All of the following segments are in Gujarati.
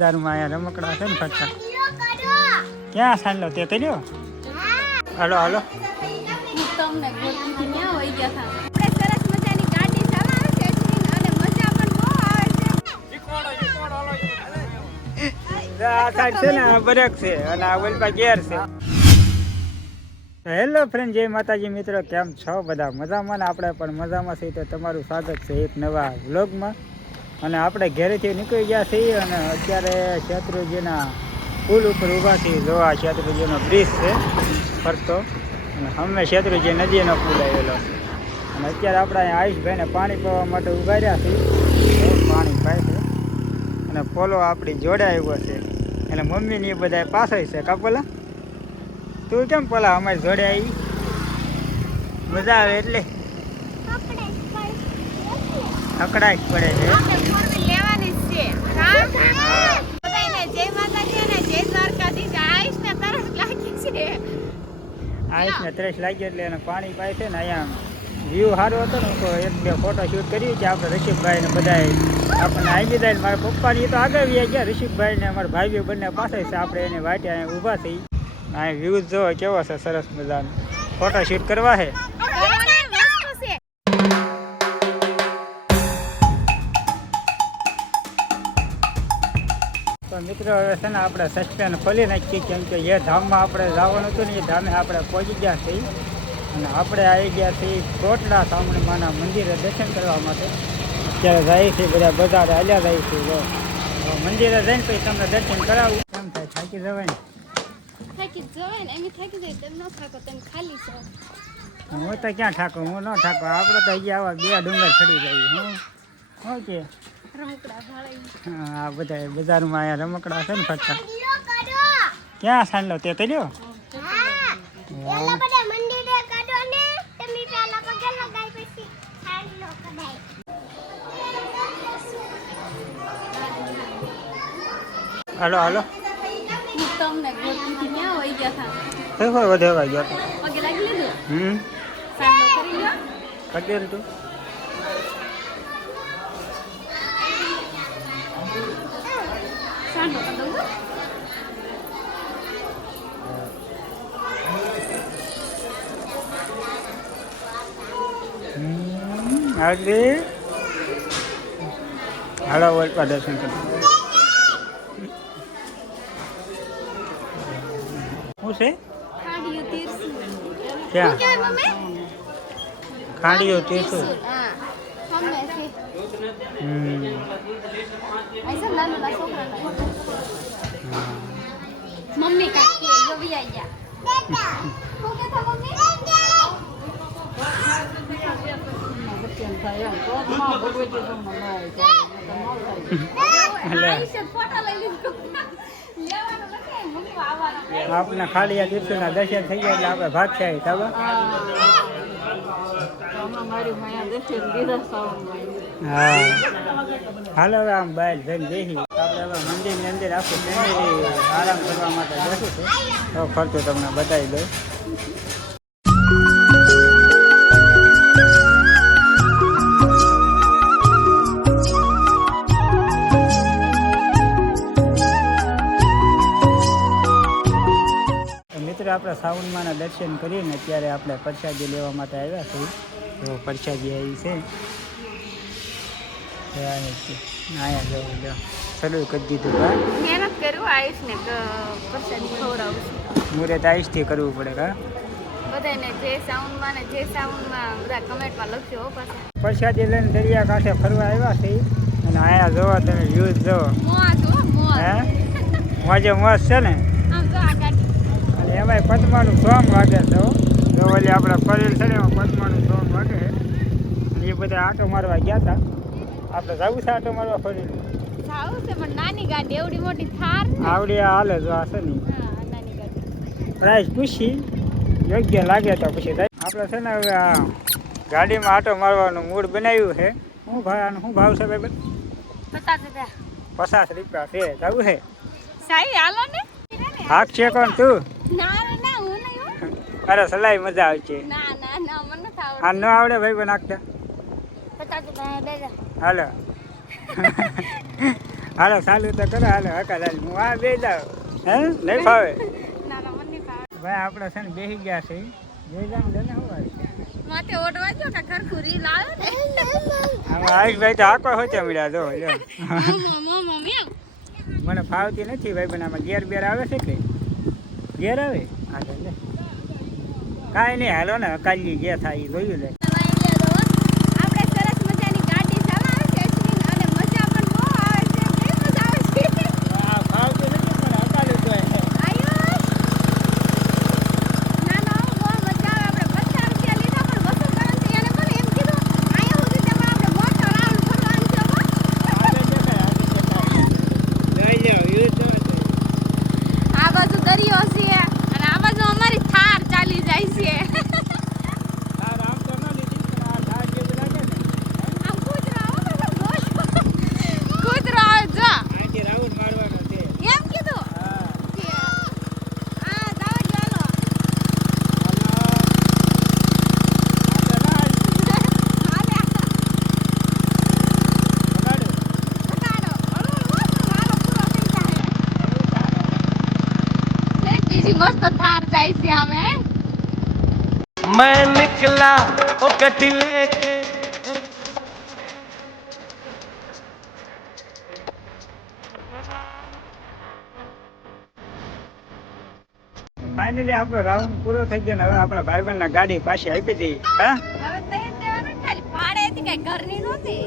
દારૂમાં અહીંયા રમકડા છે ને ફરતા ક્યાં સાંડલો? તે કર્યો હાલો હાલો. છે. છે છે છે. છે હેલો ફ્રેન્ડ જય માતાજી મિત્રો કેમ છો બધા? મજામાં ને આપણે પણ મજામાં છીએ તો તમારું સ્વાગત છે એક નવા વ્લોગમાં અને આપણે ઘરેથી નીકળી ગયા છીએ અને અત્યારે શત્રુજીના પુલ ઉપર ઊભા છીએ. જોવા શત્રુજીનો બ્રિજ છે ફરતો. અને અમે શત્રુજી નદીનો પુલ આવેલો છે. અને અત્યારે આપણે અહીંયા આયુષભાઈને પાણી પીવા માટે ઊભા રહ્યા છીએ પાણી પાય છે. અને પોલો આપણી જોડે આવ્યો છે. એટલે મમ્મીની એ બધા પાછળ છે. કા પોલા? તું કેમ પોલા અમારી જોડે આવી મજા આવે એટલે? અકડાટ પડે છે આપણે ફોરવી લેવાની જ છે હા બધાયને જય માતાજી અને જય દ્વારકાધીશ આઈશ ને તરસ લાગી છે આઈસ ને ત્રેસ લાગી એટલે એને પાણી પાય છે ને અહીંયા વ્યૂ સારો હતો ને તો એક બે ફોટો શૂટ કરી કે આપણે ઋષિકભાઈ ને બધા આપણને આવી મારા પપ્પાની એ તો આગળ વ્યા ગયા. ઋષિકભાઈ ને અમારા ભાઈઓ બંને પાસે છે. આપણે એને વાટે અહીંયા ઊભા થઈ અહીં વ્યૂઝ જોવો કેવો છે, સરસ મજાનો. ફોટો શૂટ કરવા છે. મિત્રો હવે છે ને આપણે સસ્પેન્ડ ખોલી નાખીએ કેમ કે એ ધામમાં આપણે જવાનું હતું ને એ ધામે આપણે પહોંચી ગયા છીએ. અને આપણે આવી ગયા છીએ ચોટડા સામણીમાના મંદિરે દર્શન કરવા માટે. અત્યારે જાય છે બધા બજારે હાલ્યા જાય છે મંદિરે જઈને પછી તમને દર્શન કરાવું. કેમ થાય? થાકી જવાય ને? થાકી જવાય ને એમ થાકી જાય તમે ન થાકો તમે ખાલી છો. હું તો ક્યાં ઠાકો હું ન ઠાકો આપણે તો અહીંયા આવા બે ડુંગર ચડી જાય હું. શું કે રમકડા ભાળાઈ હા, આ બધા બજારમાં અહીંયા રમકડા છે ને ફરતા. ક્યાં સાંડલો? તે કર્યો વાહ. Hello hello. હલો તમને ન્યા વહી ગયા હતા. વધેવા ગયો તો પગે લાગી લીધું? હમ. સાંડલો કરી લ્યો. કટેલ તું. સાંડલો કરી દઉં હાલો કરો. શું છે. ક્યાં? શું ખાડીઓ તીરસુલ મમ્મી આઈ ગયા. છે, નથી, મમ્મી આવવાના. આપના ખાડિયા તીર્થના દર્શન થઈ ગયા એટલે આપણે ભાગશાહી ખબર? હા. હાલો આમ બાય જઈને બેસી આપણે હવે મંદિરની અંદર આખું ફેમિલી આરામ કરવા માટે બેસું છું. તો ફરતું તમને બતાવી દઉં. આપણે સાવનમાંના દર્શન કરીને અત્યારે આપણે પ્રસાદી લેવા માટે આવ્યા છીએ. તો પ્રસાદી આવી છે. તો છે. આયા જવું લો શરૂ કરી દીધું કા મહેનત કરું આયુષ ને તો પ્રસાદી ખવડાવું છું. મુહૂર્ત આયુષથી કરવું પડે કા બધાને જે સાઉન્ડમાં ને જે સાઉન્ડમાં બધા કમેન્ટમાં લખજો પાછા. પ્રસાદી લઈને દરિયા કાંઠે ફરવા આવ્યા છે. અને આયા જોવો તમે વ્યૂઝ જોવો હો મોજ. હે? મોજે મોજ છે ને? આમ જો આ ગાડી. અને એમાંય પદ્માનું સોંગ વાગે છે. જો ઓલી આપણે પરેલ છે ને એમાં પદ્માનું સોંગ વાગે એ બધા આટો મારવા ગયા હતા આપણે જવું છે આટો મારવા ફરી જાવું છે પણ નાની ગાડી એવડી મોટી થાર આવડી હાલે જો આ છે ને. પ્રાઇસ પૂછી. યોગ્ય લાગે તો પછી. આપણે છે ને હવે આ ગાડીમાં આટો મારવાનું મૂડ બનાવ્યું છે. શું ભાવ આનો શું ભાવ છે ભાઈ પચાસ રૂપિયા પચાસ રૂપિયા છે. જવું છે? સાહેબ હાલો ને. હાક છે કોણ તું? ના. અરે સલાઈ મજા આવે છે ના ના આવડે ભાઈ પણ નાખતા. હાલો. હાલો ચાલુ તો કરો હાલો હકા લાલ. હું આ બે જાવ હે? નહીં ફાવે? ભાઈ આપણે છે ને બેસી ગયા છે બે જાણ જને હું આવી? માથે ઓઢવા જો કે ખરખું રીલ આવે ને? આમાં આયુષભાઈ તો આખો હોચે મળ્યા જો મને ફાવતી નથી ભાઈ પણ આમાં ગેર બેર આવે છે કે? ગેર આવે? હા તો લે. કાંઈ નહીં હાલો ને કાલી જે થાય એ જોયું લે આપણે સરસ મજાની ગાડી ચલાવે છે અશ્વિન અને મજા પણ બહુ આવે છે બહુ મજા આવે છે આ ફાવતી નથી પણ હકાલું તો હે. આયુષ ના ના બહુ મજા આવે આપણે પચાસ રૂપિયા લીધા પણ વસૂલ કરવાનું એને પણ એમ કીધું અહીંયા સુધી તેમાં આપણે મોટો રાઉન્ડ ફરવાનું છે હો. આગળ દેખાય, આગળ દેખાય. જોઈ લ્યો, યુઝ તો હતો. આ બાજુ દરિયો છે અને આ બાજુ અમારી થાર ચાલી જાય છે તાર આમ તો ન લીધી, પણ આ ધાર જેવું લાગે ને. આમ કૂતરો આવો તો જોશ. કૂતરો આવે જો અહીંથી રાઉન્ડ મારવાનો છે. એમ કીધું હા. કે આ દાવા ચાલો હાલો. આપણે ના હાલે વગાડો. બતાડો હળવું હળવું મારો પૂરો થઈ જાય લે બીજી મસ્ત થાર જાય છે અમે मैं निकला ओ गड्डी लेके ફાઇનલી આપણો રાઉન્ડ પૂરો થઈ ગયો ને હવે આપણા ભાઈબંધના ગાડી પાછી આપી દઈ હા હવે તઈ દેવાનું ખાલી પાડે હતી કઈ ઘરની નહોતી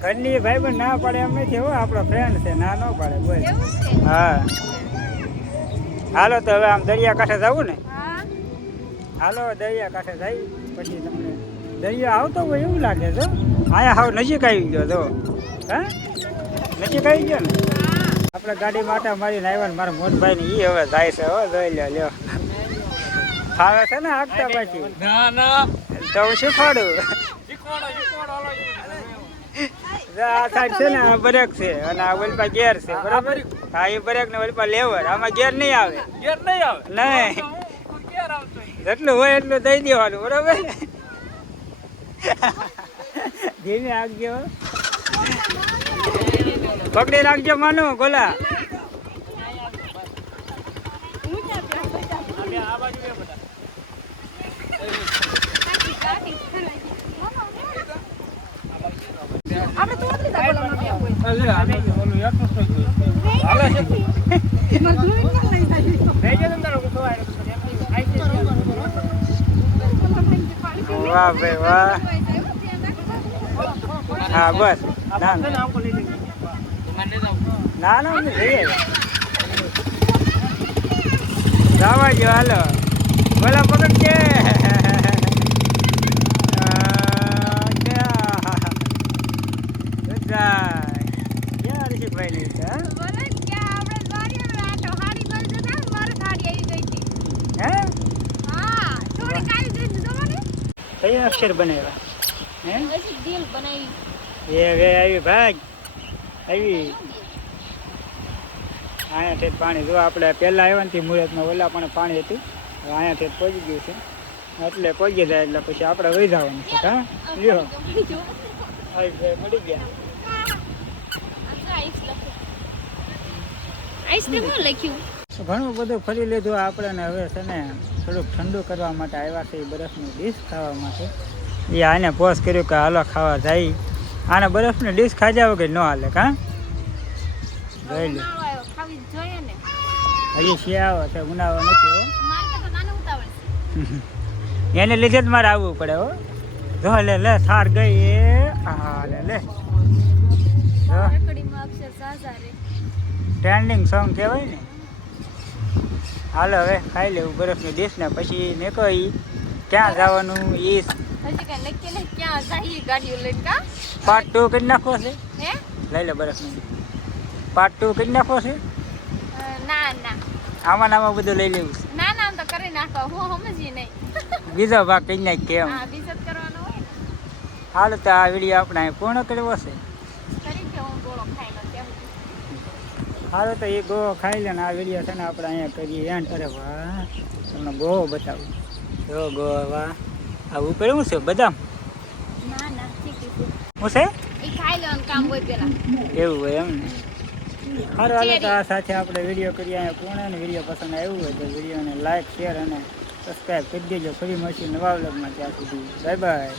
ઘરની ભાઈબંધ ના પાડે એમ નથી હો આપણો ફ્રેન્ડ છે ના ન પાડે બોલ એવું છે હા હાલો તો હવે આમ દરિયા કાંઠે જવું ને? હાલો દરિયા કાંઠે જઈ પછી તમને દરિયો આવતો હોય એવું લાગે છે. અહીંયા હાવ નજીક આવી ગયો તો. હા? નજીક આવી ગયો ને? આપણે ગાડી માટે મારીને આવ્યા ને મારા મોટભાઈ ને ઈ હવે જાય છે હો જોઈ લ્યો લ્યો. ફાવે છે ને આગતા પાછી? ના ના. તો શીખવાડું. શીખવાડો જો છે ને આ બ્રેક છે અને આ વલપા ગેર છે બરાબર? હા એ બ્રેક ને વલપા લેવર આમાં ગેર નહીં આવે. નહીં જેટલું હોય એટલું દઈ દેવાનું બરાબર? ધીમે આગજો પકડી રાખજો માનું ગોલા. વાહ ભાઈ વાહ હા બસ. ના ના ના જઈએ. જવા હાલો. બોલા પકડ કે? કયા અક્ષર બનાવ્યા? હે? એ હવે આવી ભાગ. આવી. અહીંયાથી પાણી. જો આપણે પહેલાં આવ્યા નથી મુહૂર્તમાં ઓલા પણ પાણી હતું. હવે અહીંયાથી પહોંચી ગયું છે. એટલે પહોંચી જાય એટલે પછી આપણે વહી જવાનું છે હા? જો મળી ગયા. આઈસ તે હું લખ્યું? ઘણું બધું ફરી લીધું આપણે ને હવે છે ને થોડુંક ઠંડુ કરવા માટે આવ્યા છે એ બરફની ડીશ ખાવા માટે. એ આને પોઝ કર્યું કે હાલો ખાવા જાય. આને બરફની ડીશ ખાજા વગર ન હાલે કા? જોઈ લે. હજી શિયાળો છે ઉનાળો નથી હો. એને લીધે જ મારે આવવું પડે હો. જો લે લે થાર ગઈ એ. હા લે લે. ટ્રેન્ડિંગ સોંગ કહેવાય ને. હાલો હવે ખાઈ લેવું બરફની ડીશ ને પછી નીકળી ક્યાં જવાનું ઈ ક્યાં ગાડીઓ લઈને પાર્ટ ટુ કરી નાખો છે? લઈ લે બરફની પાર્ટ ટુ કરી નાખો છે? ના ના. આમાં નામાં બધું લઈ લેવું છે. ના ના તો કરી નાખો. હું સમજી નહીં. બીજો ભાગ કરી નાખ કેમ? હા કરવાનો હોય હાલ તો આ વીડિયો આપણે પૂર્ણ કરવો છે કરી કે હું ગોળો ખાઈ લો ત્યાં હાલો તો એ ગો ખાઈ લે ને આ વીડિયો છે ને આપણે અહીંયા કરીએ એન્ડ અરે વાહ તમને ગોવો બતાવું. જો ગો વાહ. આ ઉપર શું છે? બદામ? ના ના શું છે? એવું હોય એમ ને? સારું હાલો તો આ સાથે આપણે વીડિયો કરીએ અહીંયા પૂર્ણ અને વીડિયો પસંદ આવ્યું હોય તો વિડીયોને લાઈક શેર અને સબસ્ક્રાઈબ કરી દેજો. ફરી મળશે નવા વ્લોગમાં ત્યાં સુધી. Bye bye